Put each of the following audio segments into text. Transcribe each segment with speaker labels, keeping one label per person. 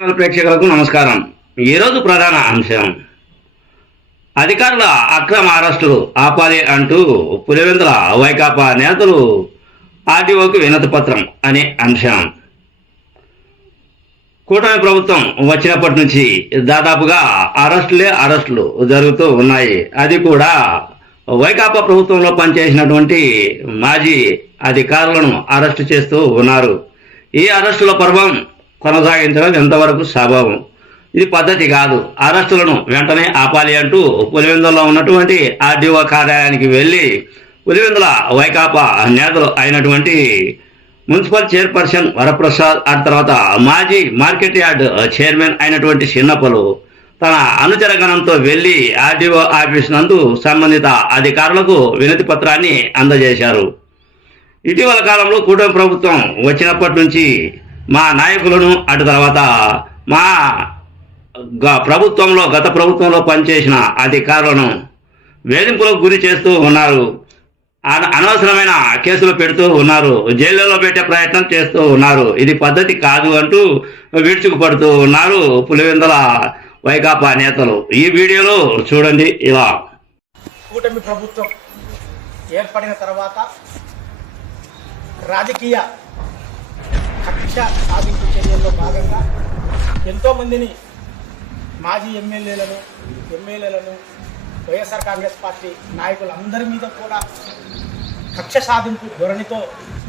Speaker 1: ప్రేక్షకులకు నమస్కారం. ఈరోజు ప్రధాన అంశం. అధికారుల అక్రమ అరెస్టులు ఆపాలి అంటూ పులివెందుల వైకాపా నేతలు ఆర్డీఓకి వినతి పత్రం అనే అంశం. కూటమి ప్రభుత్వం వచ్చినప్పటి నుంచి దాదాపుగా అరెస్టులే అరెస్టులు జరుగుతూ ఉన్నాయి. అది కూడా వైకాపా ప్రభుత్వంలో పనిచేసినటువంటి మాజీ అధికారులను అరెస్టు చేస్తూ ఉన్నారు. ఈ అరెస్టుల పర్వం కొనసాగించడం ఎంతవరకు సబబం? ఇది పద్ధతి కాదు. అరెస్టులను వెంటనే ఆపాలి అంటూ పులివెందులో ఉన్నటువంటి ఆర్డీఓ కార్యాలయానికి వెళ్ళి పులివెందుల వైకాపా నేతలు అయినటువంటి మున్సిపల్ చైర్పర్సన్ వరప్రసాద్ ఆ తర్వాత మాజీ మార్కెట్ యార్డ్ చైర్మన్ అయినటువంటి చిన్నప్పలు తన అనుచరగణంతో వెళ్ళి ఆర్డీఓ ఆఫీస్ నందు సంబంధిత అధికారులకు వినతి పత్రాన్ని అందజేశారు. ఇటీవల కాలంలో కూటమి ప్రభుత్వం వచ్చినప్పటి నుంచి మా నాయకులను అటు తర్వాత మా గ- ప్రభుత్వంలో గత ప్రభుత్వంలో పనిచేసిన అధికారులను వేధింపులకు గురి చేస్తూ ఉన్నారు. అన- అనవసరమైన కేసులు పెడుతూ ఉన్నారు. జైళ్ళలో పెట్టే ప్రయత్నం చేస్తూ ఉన్నారు. ఇది పద్ధతి కాదు అంటూ విడుచుకుపడుతూ ఉన్నారు పులివెందల వైకాపా నేతలు. ఈ వీడియోలో చూడండి ఇలా.
Speaker 2: కూటమి ప్రభుత్వం ఏర్పడిన తర్వాత రాజకీయ దిశ సాధింపు చర్యల్లో భాగంగా ఎంతోమందిని మాజీ ఎమ్మెల్యేలను ఎమ్మెల్యేలను వైఎస్ఆర్ కాంగ్రెస్ పార్టీ నాయకులందరి మీద కూడా కక్ష సాధింపు ధోరణితో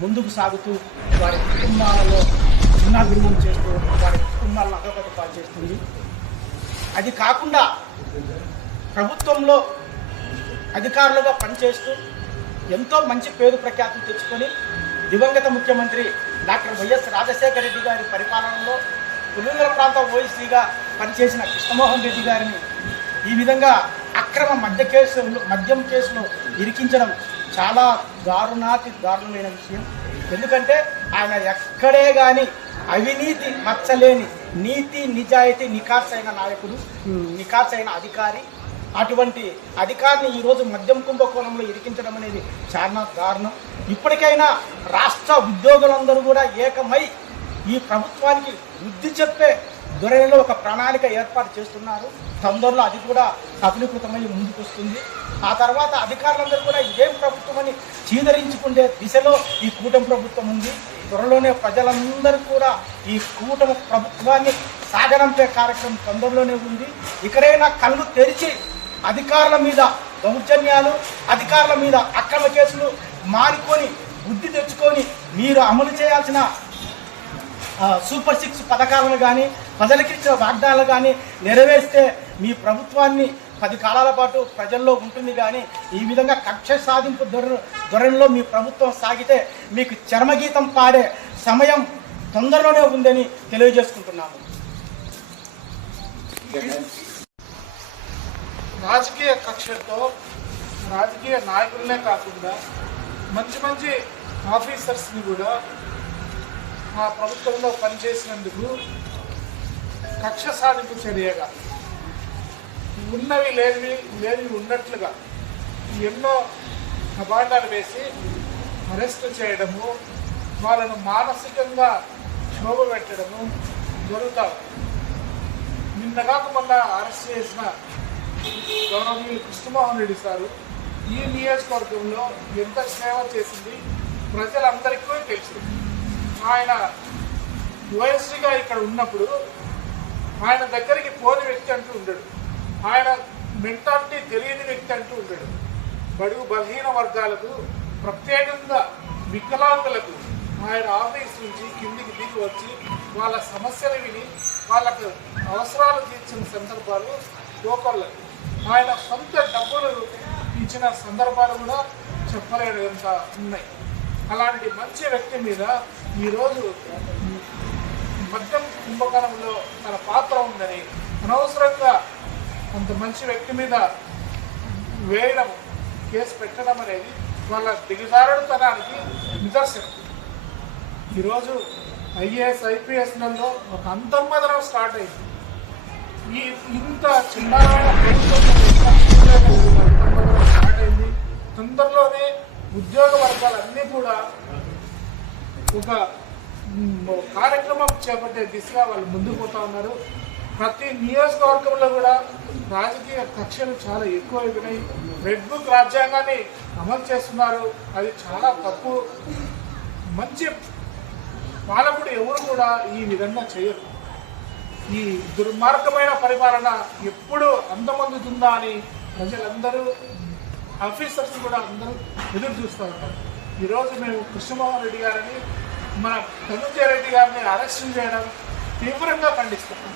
Speaker 2: ముందుకు సాగుతూ వారి కుటుంబాలలో చిన్నాభిన్నం చేస్తూ వారి కుటుంబాలను అగపతి పాలు చేస్తుంది. అది కాకుండా ప్రభుత్వంలో అధికారులుగా పనిచేస్తూ ఎంతో మంచి పేరు ప్రఖ్యాతులు తెచ్చుకొని దివంగత ముఖ్యమంత్రి డాక్టర్ వైఎస్ రాజశేఖర రెడ్డి గారి పరిపాలనలో పులివెందుల ప్రాంత ఓయిసీగా పనిచేసిన కృష్ణమోహన్ రెడ్డి గారిని ఈ విధంగా అక్రమ మద్య కేసులు మద్యం కేసులో ఇరికించడం చాలా దారుణాతి దారుణమైన విషయం. ఎందుకంటే ఆయన ఎక్కడే కానీ అవినీతి మచ్చలేని నీతి నిజాయితీ నికార్సైన నాయకుడు నికార్సైన అధికారి. అటువంటి అధికారిని ఈరోజు మద్యం కుంభకోణంలో ఇరికించడం అనేది చాలా దారుణం. ఇప్పటికైనా రాష్ట్ర ఉద్యోగులందరూ కూడా ఏకమై ఈ ప్రభుత్వానికి బుద్ధి చెప్పే ధోరణిలో ఒక ప్రణాళిక ఏర్పాటు చేస్తున్నారు. తొందరలో అది కూడా సఫలీకృతమై ముందుకొస్తుంది. ఆ తర్వాత అధికారులందరూ కూడా ఇదేం ప్రభుత్వం అని చీదరించుకునే దిశలో ఈ కూటమి ప్రభుత్వం ఉంది. త్వరలోనే ప్రజలందరూ కూడా ఈ కూటమి ప్రభుత్వాన్ని సాగనంపే కార్యక్రమం తొందరలోనే ఉంది. ఇక్కడైనా కళ్ళు తెరిచి అధికారుల మీద దౌర్జన్యాలు అధికారుల మీద అక్రమ కేసులు మానుకొని బుద్ధి తెచ్చుకొని మీరు అమలు చేయాల్సిన సూపర్ సిక్స్ పథకాలను కానీ ప్రజలకి ఇచ్చిన వాగ్దానాలు కానీ నెరవేర్స్తే మీ ప్రభుత్వాన్ని పది కాలాల పాటు ప్రజల్లో ఉంటుంది కానీ ఈ విధంగా కక్ష సాధింపు దొర ధోరణిలో మీ ప్రభుత్వం సాగితే మీకు చర్మగీతం పాడే సమయం తొందరలోనే ఉందని తెలియజేసుకుంటున్నాము.
Speaker 3: రాజకీయ కక్షతో రాజకీయ నాయకులనే కాకుండా మంచి మంచి ఆఫీసర్స్ని కూడా మా ప్రభుత్వంలో పనిచేసినందుకు కక్ష సాధింపు చర్యగా ఉన్నవి లేనివి లేనివి ఉన్నట్లుగా ఎన్నో కబాటాలు వేసి అరెస్ట్ చేయడము వాళ్ళను మానసికంగా క్షోభ పెట్టడము జరుగుతారు నిన్నగాక మొన్న అరెస్ట్ చేసిన గౌరవనీయులు కృష్ణమోహన్ రెడ్డి సారు ఈ నియోజకవర్గంలో ఎంత సేవ చేసింది ప్రజలందరికీ తెలుసు. ఆయన ఓఎస్సీగా ఇక్కడ ఉన్నప్పుడు ఆయన దగ్గరికి పోని వ్యక్తి అంటూ ఉండడు. ఆయన మెంటాలిటీ తెలియని వ్యక్తి అంటూ ఉండడు. బడుగు బలహీన వర్గాలకు ప్రత్యేకంగా వికలాంగులకు ఆయన ఆఫీస్ నుంచి కిందికి దిగి వచ్చి వాళ్ళ సమస్యలు విని వాళ్ళకు అవసరాలు తీర్చిన సందర్భాలు గోకర్లకు ఆయన సొంత డబ్బులు ఇచ్చిన సందర్భాలు కూడా చెప్పలేనంత ఉన్నాయి. అలాంటి మంచి వ్యక్తి మీద ఈరోజు మద్యం కుంభకోణంలో తన పాత్ర ఉందని అనవసరంగా కొంత మంచి వ్యక్తి మీద వేయడం కేసు పెట్టడం అనేది వాళ్ళ దిగజారుడుతనానికి నిదర్శనం. ఈరోజు ఐఏఎస్ ఐపీఎస్లలో ఒక అంతర్మదనం స్టార్ట్ అయింది. ఈ ఇంత చిన్న ప్రభుత్వం స్టార్ట్ అయింది తొందరలోనే ఉద్యోగ వర్గాలన్నీ కూడా ఒక కార్యక్రమం చేపట్టే దిశగా వాళ్ళు ముందుకు పోతా ఉన్నారు. ప్రతి నియోజకవర్గంలో కూడా రాజకీయ కక్షలు చాలా ఎక్కువ అయిపోయినాయి రెడ్ బుక్ రాజ్యాంగాన్ని అమలు చేస్తున్నారు. అది చాలా తప్పు. మంచి పాలకుడు ఎవరు కూడా ఈ విధంగా చేయరు. ఈ దుర్మార్గమైన పరిపాలన ఎప్పుడు అంతమందుతుందా అని ప్రజలందరూ ఆఫీసర్స్ కూడా అందరూ ఎదురు చూస్తూ ఉంటారు. ఈరోజు మేము కృష్ణమోహన్ రెడ్డి గారిని మన ధనుంజయ రెడ్డి గారిని అరెస్ట్ చేయడం తీవ్రంగా ఖండిస్తున్నాం.